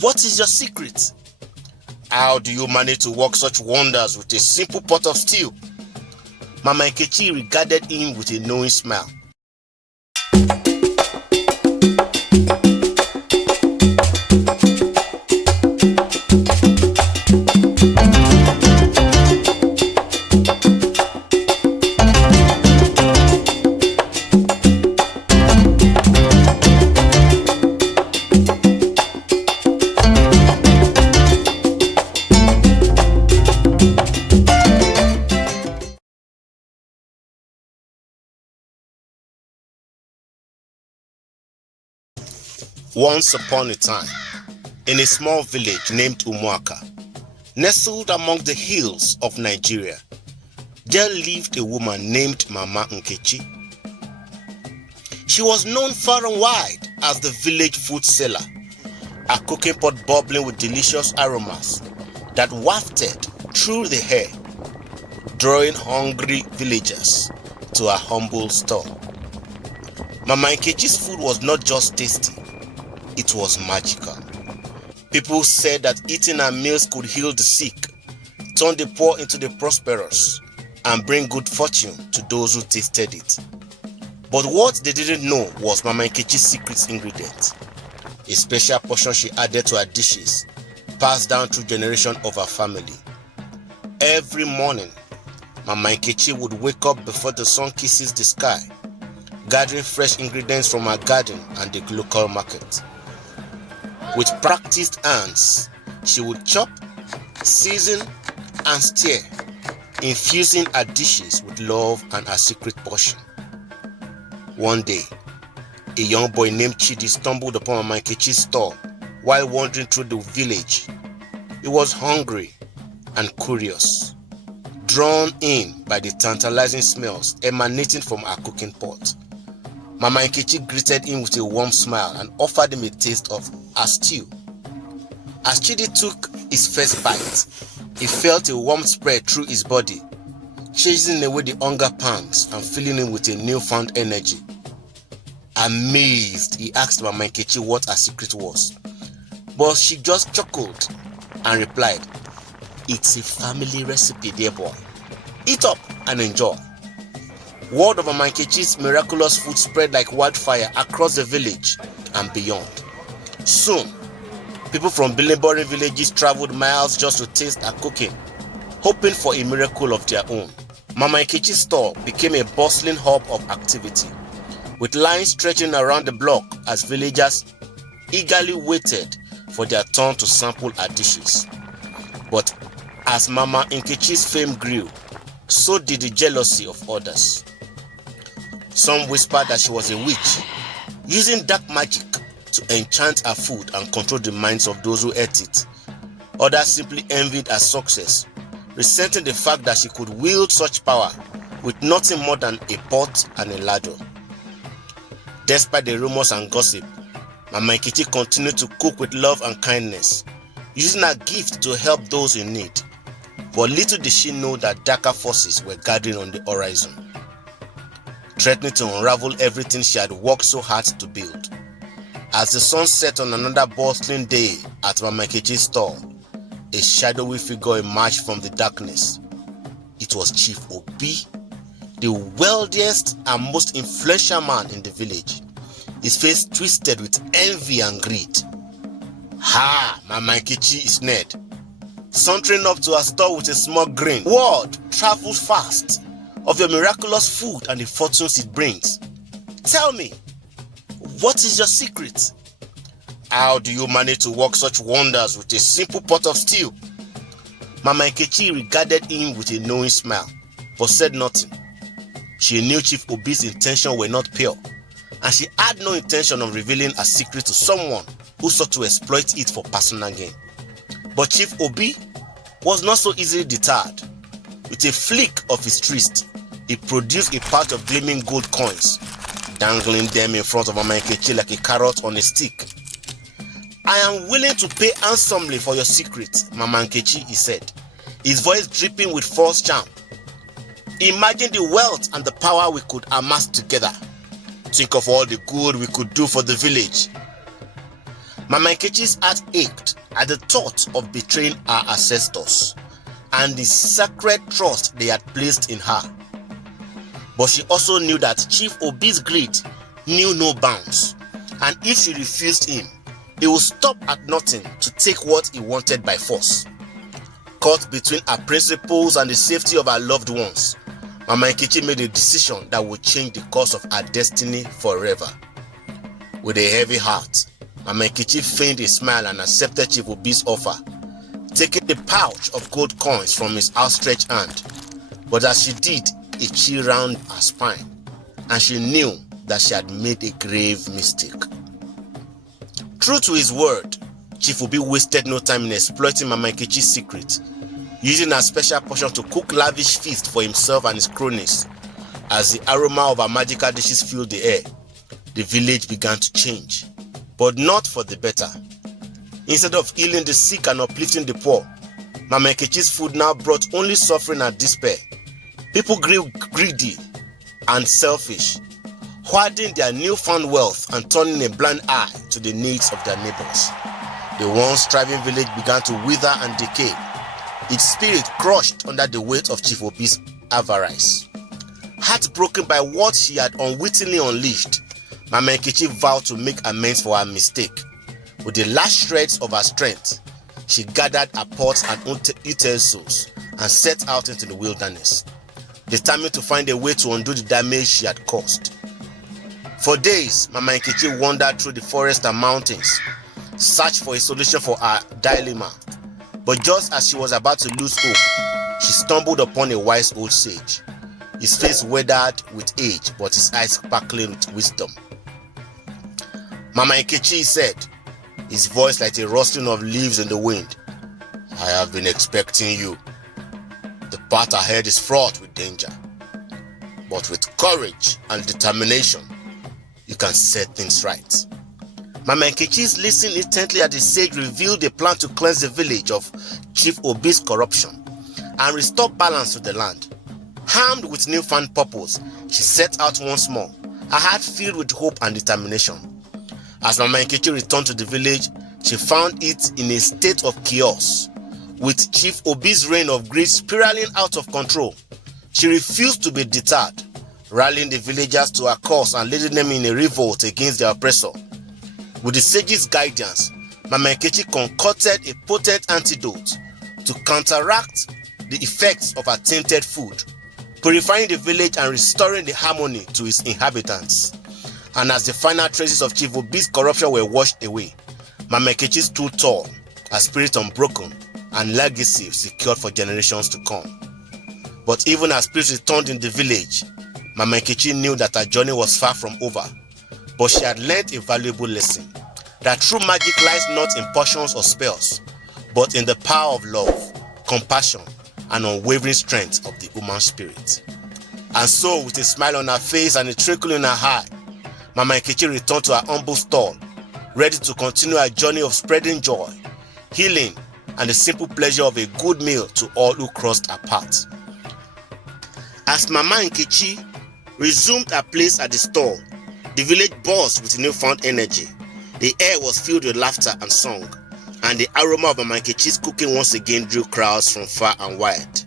What is your secret? How do you manage to work such wonders with a simple pot of stew? Mama Nkechi regarded him with a knowing smile. Once upon a time, in a small village named Umuaka, nestled among the hills of Nigeria, there lived a woman named Mama Nkechi. She was known far and wide as the village food seller, a cooking pot bubbling with delicious aromas that wafted through the air, drawing hungry villagers to her humble stall. Mama Nkechi's food was not just tasty, it was magical. People said that eating her meals could heal the sick, turn the poor into the prosperous, and bring good fortune to those who tasted it. But what they didn't know was Mama Nkechi's secret ingredient, a special portion she added to her dishes, passed down through generations of her family. Every morning, Mama Nkechi would wake up before the sun kisses the sky, gathering fresh ingredients from her garden and the local market. With practiced hands, she would chop, season, and stir, infusing her dishes with love and her secret portion. One day, a young boy named Chidi stumbled upon Mama Nkechi's store while wandering through the village. He was hungry and curious, drawn in by the tantalizing smells emanating from her cooking pot. Mama Nkechi greeted him with a warm smile and offered him a taste of her stew. As Chidi took his first bite, he felt a warmth spread through his body, chasing away the hunger pangs and filling him with a newfound energy. Amazed, he asked Mama Nkechi what her secret was, but she just chuckled and replied, "It's a family recipe, dear boy. Eat up and enjoy." Word of Mama Nkechi's miraculous food spread like wildfire across the village and beyond. Soon, people from neighboring villages traveled miles just to taste her cooking, hoping for a miracle of their own. Mama Nkechi's store became a bustling hub of activity, with lines stretching around the block as villagers eagerly waited for their turn to sample her dishes. But as Mama Nkechi's fame grew, so did the jealousy of others. Some whispered that she was a witch, using dark magic to enchant her food and control the minds of those who ate it. Others simply envied her success, resenting the fact that she could wield such power with nothing more than a pot and a ladle. Despite the rumors and gossip, Mama Nkechi continued to cook with love and kindness, using her gift to help those in need. But little did she know that darker forces were gathering on the horizon, threatening to unravel everything she had worked so hard to build. As the sun set on another bustling day at Mama Nkechi's store, a shadowy figure emerged from the darkness. It was Chief Obi, the wealthiest and most influential man in the village, his face twisted with envy and greed. "Ha, Mama Nkechi," he sneered, sauntering up to her store with a small grin. "Word travels fast of your miraculous food and the fortunes it brings. Tell me, what is your secret? How do you manage to work such wonders with a simple pot of stew?" Mama Nkechi regarded him with a knowing smile, but said nothing. She knew Chief Obi's intentions were not pure, and she had no intention of revealing a secret to someone who sought to exploit it for personal gain. But Chief Obi was not so easily deterred. With a flick of his wrist, he produced a pouch of gleaming gold coins, dangling them in front of Mama Nkechi like a carrot on a stick. "I am willing to pay handsomely for your secret, Mama Nkechi," he said, his voice dripping with false charm. "Imagine the wealth and the power we could amass together. Think of all the good we could do for the village." Mama Nkechi's heart ached at the thought of betraying her ancestors and the sacred trust they had placed in her. But she also knew that Chief Obi's greed knew no bounds, and if she refused him, he would stop at nothing to take what he wanted by force. Caught between her principles and the safety of her loved ones, Mama Nkechi made a decision that would change the course of her destiny forever. With a heavy heart, Mama Nkechi feigned a smile and accepted Chief Obi's offer, taking the pouch of gold coins from his outstretched hand. But as she did, a chill round her spine, and she knew that she had made a grave mistake. True to his word, Chief Obi wasted no time in exploiting Mama Nkechi's secret, using her special portion to cook lavish feast for himself and his cronies. As the aroma of her magical dishes filled the air, the village began to change, but not for the better. Instead of healing the sick and uplifting the poor, Mama Nkechi's food now brought only suffering and despair. People grew greedy and selfish, hoarding their newfound wealth and turning a blind eye to the needs of their neighbors. The once thriving village began to wither and decay, its spirit crushed under the weight of Chief Obi's avarice. Heartbroken by what she had unwittingly unleashed, Mama Nkechi vowed to make amends for her mistake. With the last shreds of her strength, she gathered her pots and utensils and set out into the wilderness, determined to find a way to undo the damage she had caused. For days, Mama Nkechi wandered through the forest and mountains, searched for a solution for her dilemma. But just as she was about to lose hope, she stumbled upon a wise old sage, his face weathered with age but his eyes sparkling with wisdom. Mama Nkechi said, his voice like a rustling of leaves in the wind, "I have been expecting you. The path ahead is fraught with danger, but with courage and determination, you can set things right." Mama Nkechi listened intently as the sage revealed a plan to cleanse the village of Chief Obi's corruption and restore balance to the land. Armed with newfound purpose, she set out once more, her heart filled with hope and determination. As Mama Nkechi returned to the village, she found it in a state of chaos, with Chief Obi's reign of greed spiraling out of control. She refused to be deterred, rallying the villagers to her cause and leading them in a revolt against their oppressor. With the sage's guidance, Mama Nkechi concocted a potent antidote to counteract the effects of her tainted food, purifying the village and restoring the harmony to its inhabitants. And as the final traces of Chief Obi's corruption were washed away, Mama Nkechi stood tall, her spirit unbroken, and legacy secured for generations to come. But even as spirit returned in the village, Mama Nkechi knew that her journey was far from over. But she had learned a valuable lesson, that true magic lies not in potions or spells, but in the power of love, compassion, and unwavering strength of the human spirit. And so, with a smile on her face and a twinkle in her eye, Mama Nkechi returned to her humble stall, ready to continue her journey of spreading joy, healing, and the simple pleasure of a good meal to all who crossed her path. As Mama Nkechi resumed her place at the stall, the village buzzed with newfound energy. The air was filled with laughter and song, and the aroma of Mama Nkechi's cooking once again drew crowds from far and wide.